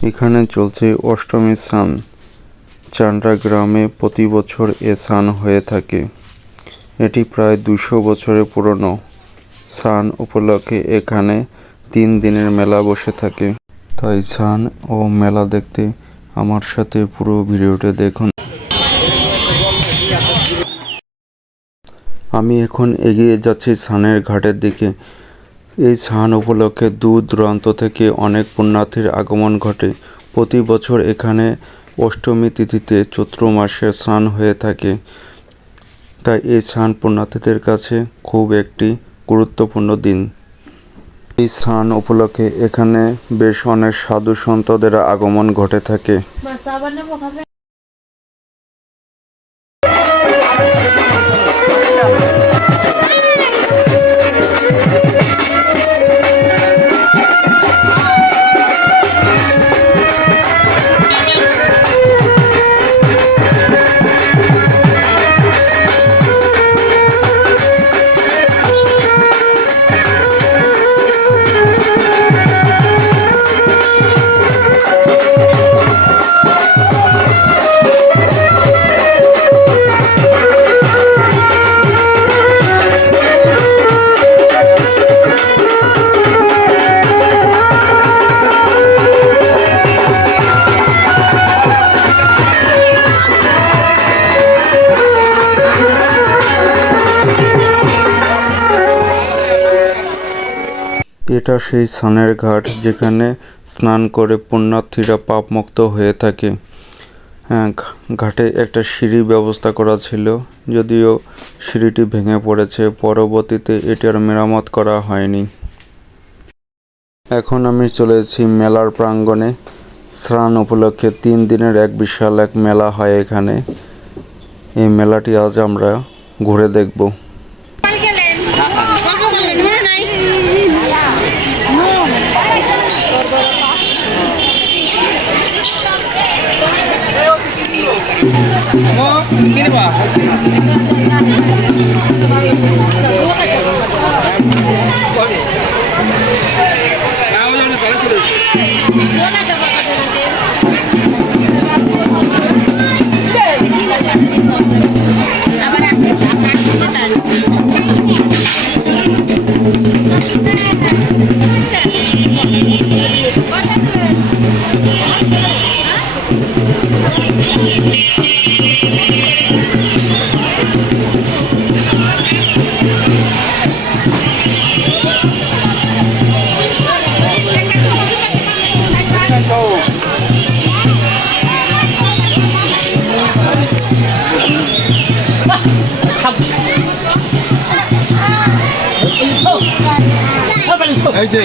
এখানে চলছে অষ্টমী স্নান। চান্ডা গ্রামে প্রতি বছর এ স্নান হয়ে থাকে। এটি প্রায় 200 বছরের পুরনো। স্নান উপলক্ষে এখানে 3 দিনের মেলা বসে থাকে। তাই স্নান ও মেলা দেখতে আমার সাথে পুরো ভিডিওটা দেখুন। আমি এখন এগিয়ে যাচ্ছি স্নানের ঘাটের দিকে। এই স্নান উপলক্ষে দূর দূরান্ত থেকে অনেক পুণ্যার্থীর আগমন ঘটে। প্রতি বছর এখানে অষ্টমী তিথিতে চৈত্র মাসে স্নান হয়ে থাকে। তাই এই স্নান পুণ্যার্থীদের কাছে খুব একটি গুরুত্বপূর্ণ দিন। এই স্নান উপলক্ষে এখানে বেশ অনেক সাধু সন্তদের আগমন ঘটে থাকে। এটা সেই স্নানের ঘাট যেখানে স্নান করে পুণ্যার্থীরা পাপমুক্ত হয়ে থাকে। ঘাটে একটা সিঁড়ি ব্যবস্থা করা ছিল, যদিও সিঁড়িটি ভেঙে পড়েছে। পরবর্তীতে এটার মেরামত করা হয়নি। এখন আমি চলে এসেছি মেলার প্রাঙ্গণে। স্নান উপলক্ষে 3 দিনের এক বিশাল এক মেলা হয় এখানে। এই মেলাটি আজ আমরা ঘুরে দেখব। এই যে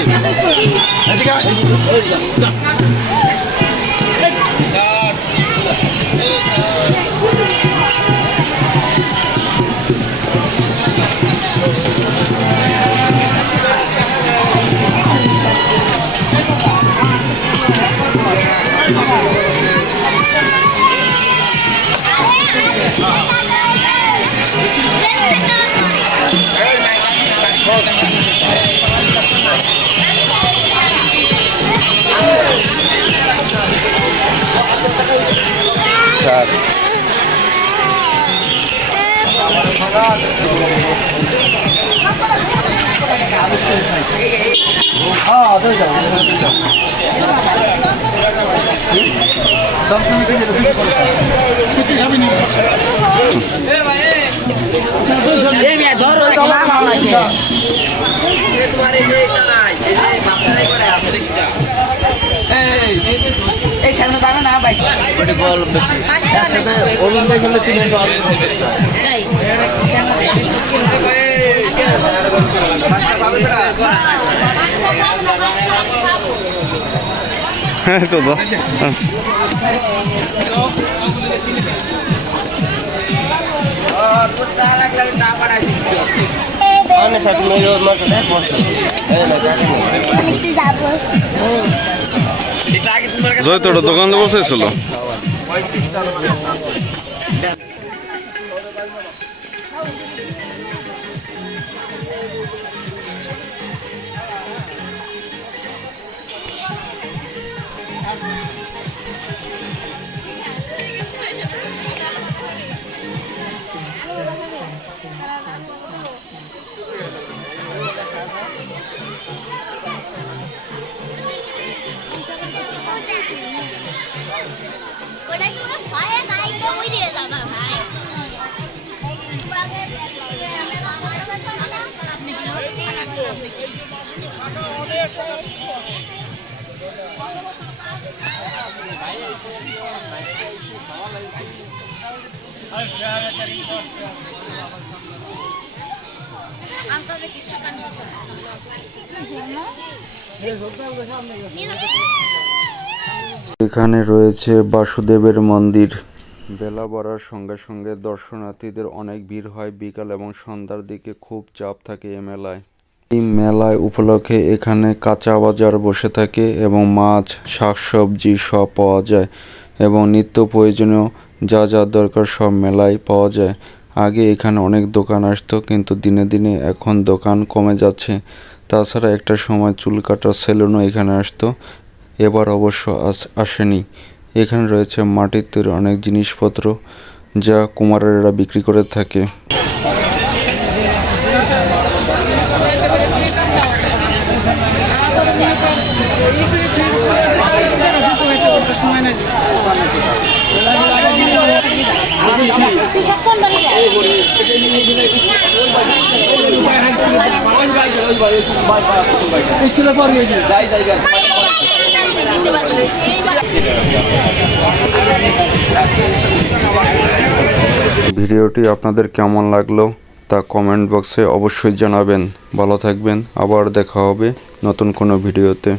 হ্যাঁ তো জয় তোর দোকান বসেছিল। এখানে রয়েছে বাসুদেবের মন্দির। বেলা বাড়ার সঙ্গে সঙ্গে দর্শনার্থীদের অনেক ভিড় হয়। বিকাল এবং সন্ধ্যার দিকে খুব চাপ থাকে এই মেলায়। এই মেলায় উপলক্ষে এখানে কাঁচা বাজার বসে থাকে এবং মাছ, শাকসবজি সব পাওয়া যায় এবং নিত্য প্রয়োজনীয় যা যা দরকার সব মেলায় পাওয়া যায়। আগে এখানে অনেক দোকান আসতো, কিন্তু দিনে দিনে এখন দোকান কমে যাচ্ছে। তাছাড়া একটা সময় চুল কাটার সেলুনও এখানে আসতো, এবার অবশ্য আসেনি। এখানে রয়েছে মাটির তৈরি অনেক জিনিসপত্র যা কুমারেরা বিক্রি করে থাকে। ভিডিওটি আপনাদের কেমন লাগলো তা কমেন্ট বক্সে অবশ্যই জানাবেন। ভালো থাকবেন, আবার দেখা হবে নতুন কোনো ভিডিওতে।